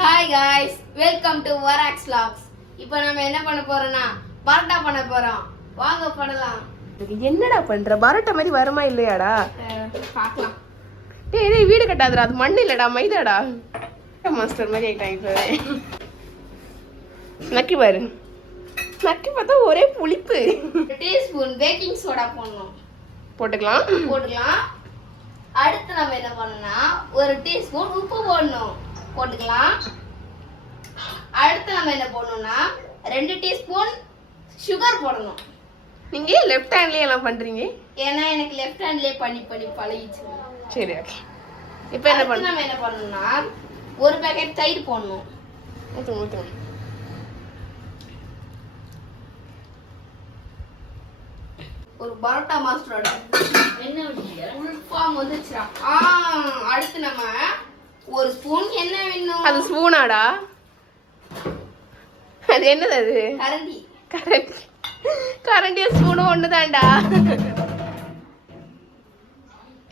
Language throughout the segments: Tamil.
ஹாய் காய்ஸ், வெல்கம் டு வராக்ஸ் vlogs. இப்போ நம்ம என்ன பண்ண போறோம்னா பரோட்டா பண்ண போறோம். வாங்க பண்ணலாம். என்னடா பண்ற? பரோட்டா மாதிரி வருமா இல்லையாடா? பார்க்கலாம். டேய் வீடு கட்டாதடா, அது மண்ணு இல்லடா, மைதாடா. மாஸ்டர் மாதிரி ஆயிட்டாங்க. நக்கி பாரு. நக்கி பார்த்தா ஒரே புளிப்பு. டீஸ்பூன் பேக்கிங் சோடா போடணும். போட்டுக்கலாம். அடுத்து நம்ம என்ன பண்ணணும்னா ஒரு டீஸ்பூன் உப்பு போடணும். போட்டுக்கலாம். அடுத்து நம்ம என்ன போடணும்னா 2 டீஸ்பூன் சுகர் போடணும். நீங்க லெஃப்ட் ஹேண்ட்லயே எல்லாம் பண்றீங்க? ஏன்னா எனக்கு லெஃப்ட் ஹேண்ட்லயே பண்ணி பழகிச்சு. சரி ஓகே. இப்போ என்ன பண்ணணும்? நம்ம என்ன பண்ணணும்னா ஒரு பாக்கெட் தயிர் போடணும். ஊத்து. ஒரு பரோட்டா மாஸ்டரோட என்ன ஃபுல் ஃபார்ம் வந்துச்சுடா. அடுத்து நம்ம ஒரு ஸ்பூன் என்ன வேணும்? அது ஸ்பூனாடா? அது என்னது? அது கரண்டியும் ஸ்பூனும் ஒண்ணுதான்டா.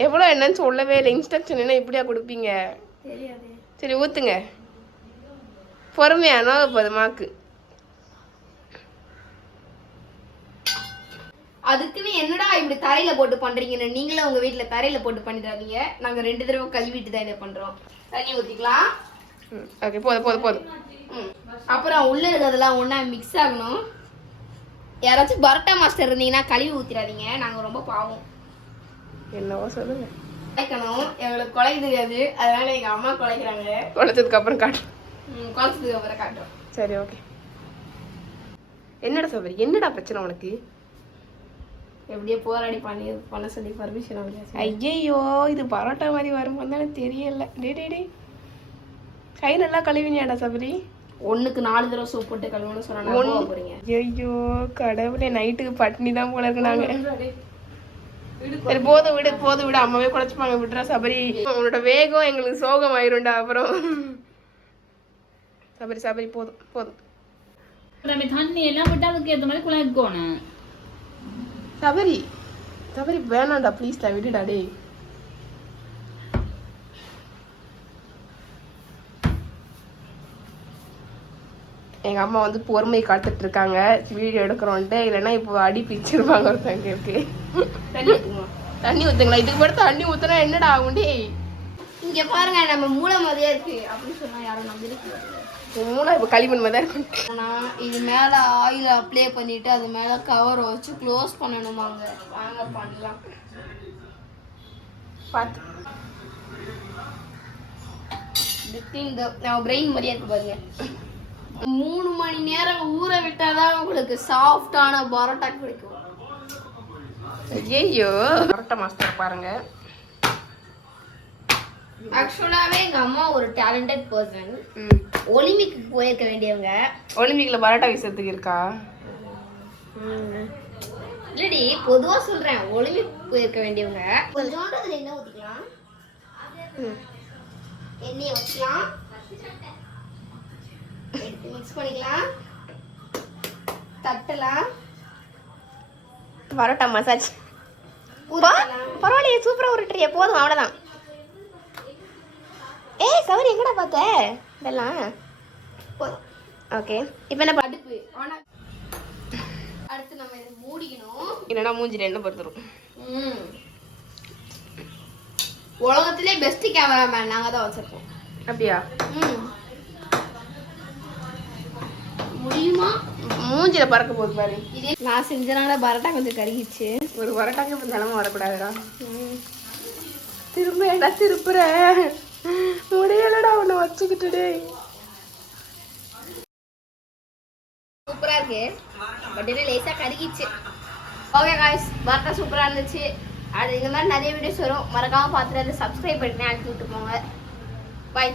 எவ்வளவு என்னன்னு சொல்லவே இல்லை. இன்ஸ்ட்ரக்ஷன் என்ன இப்படியா கொடுப்பீங்க? தெரியாது. சரி ஊத்துங்க. பொறுமையா நோக போகுது மாக்கு. அதுக்குன்னு என்னடா இப்படி தரையில போட்டு பண்றீங்கன்னு நீங்களும் உங்க வீட்டுல தரையில போட்டு பண்ணிடாதீங்க. நாங்க 2 தடவை கழுவிட்டு தான் இதை பண்றோம். தண்ணி ஊத்திக்கலாம். ஓகே போதும். அப்புறம் உள்ள இருக்கிறதெல்லாம் ஒண்ணா மிக்ஸ் ஆகணும். யாராச்சும் பரோட்டா மாஸ்டர் இருந்தீங்கன்னா கழுவி ஊத்திடாதீங்க. நாங்க ரொம்ப பாவம். என்னவோ சொல்லுங்க. குழைக்கணும். எங்களுக்கு குழைக்க தெரியாது, அதனால எங்க அம்மா குழைக்கிறாங்க. குழைச்சதுக்கு அப்புறம் காட்டும். குழைச்சதுக்கு அப்புறம் காட்டும். சரி ஓகே. என்னடா சபரி, என்னடா பிரச்சனை உனக்கு? எப்படியே போராடி பண்ண சொல்லி பர்மிஷன் வாங்கியாச்சு. ஐயையோ, இது பரோட்டா மாதிரி வரும்போது தானே தெரியல. டே கை நல்லா கழுவினியாடா சபரி? 1க்கு 4 தடவை சோப் போட்டு கழுவணும்னு சொன்னா போறீங்க. ஐயோ கடவுளே, நைட்டுக்கு பட்னி தான் போல இருக்கு. நாங்க சரி போதும் விடு. அம்மாவே குழைச்சுப்பாங்க, விட்டுறா சபரி. உன்னோட வேகம் எங்களுக்கு சோகம் ஆயிரும்டா அப்புறம். சபரி போதும். தண்ணி எல்லாம் விட்டு அதுக்கு ஏற்ற மாதிரி குழைக்கணும். சபரி வேணாண்டா ப்ளீஸ்டா, விடுடா டேய். எங்க அம்மா வந்து பொறுமை காத்துட்டு இருக்காங்க வீடியோ எடுக்கிறோன்ட்டு. இல்லைன்னா இப்போ அடி பிச்சிருப்பாங்க ஒருத்தங்க இருக்கு. தண்ணி ஊத்துங்களா? இதுக்கு மட்டும் தண்ணி ஊத்துனா என்னடா ஆகும்? டேய் இங்க பாருங்க, நம்ம மூளை மாதிரியே இருக்கு அப்படின்னு சொன்னா யாரும் நம்பிருக்க. மூளை இப்போ களிமண் மாதிரி தான் இருக்கு. இது மேல ஆயில் அப்ளை பண்ணிட்டு அது மேல கவர் வச்சு க்ளோஸ் பண்ணணுமாங்க. வாங்க பண்ணலாம். பார்த்து நம்ம பிரெயின் மாதிரியே இருக்கு பாருங்க. 3 மணி நேரம் ஊற விட்டாதான் உங்களுக்கு சாஃப்டான பரோட்டா கிடைக்கும். ஐயோ பரோட்டா மாஸ்டர் பாருங்க. ஆக்சுவலாவே எங்க அம்மா ஒரு டேலண்டட் பர்சன். ஒலிம்பிக்கு போயிருக்க வேண்டியவங்க. ஒலிம்பிக்ல பரோட்டா வீசத்துக்கு இருக்கா? இல்லடி, பொதுவா சொல்றேன். ஒலிம்பிக் போயிருக்க வேண்டியவங்க. கொஞ்சோண்டு அதுல என்ன ஊத்திக்கலாம்? எண்ணெயை ஊத்திக்கலாம். எடுத்து மிக்ஸ் பண்ணிக்கலாம். தட்டலாம். பரோட்டா மசாஜ் பரவாயில்லையே, சூப்பரா உருட்டுறிய. போதும், அவ்வளவுதான். சவரி எங்கடா பார்த்த இதெல்லாம்? போதும். ஓகே, இப்போ என்ன அடுப்பு ஆனா அடுத்து நம்ம இதை மூடிக்கணும். இல்லைன்னா மூஞ்சில என்ன பொறுத்துரும். உலகத்திலே பெஸ்ட் கேமராமேன் நாங்க தான் வச்சிருக்கோம். அப்படியா? முடியுமா? மூஞ்சில பறக்க போகுது பாரு. இதே நான் செஞ்சனால பரோட்டா கொஞ்சம் கருகிச்சு. ஒரு பரோட்டாக்கு இப்போ நிலமை வரக்கூடாதுடா. திருப்புற முடியலடா உன்னை வச்சுக்கிட்டு. சூப்பரா இருக்கு, பட் என்ன லேசா கருகிச்சு. ஓகே காய்ஸ், பரோட்டா சூப்பரா இருந்துச்சு. அது இந்த மாதிரி நிறைய வீடியோஸ் வரும். மறக்காம பார்த்துட்டு சப்ஸ்கிரைப் பண்ணி அனுப்பி விட்டு போங்க. பாய்.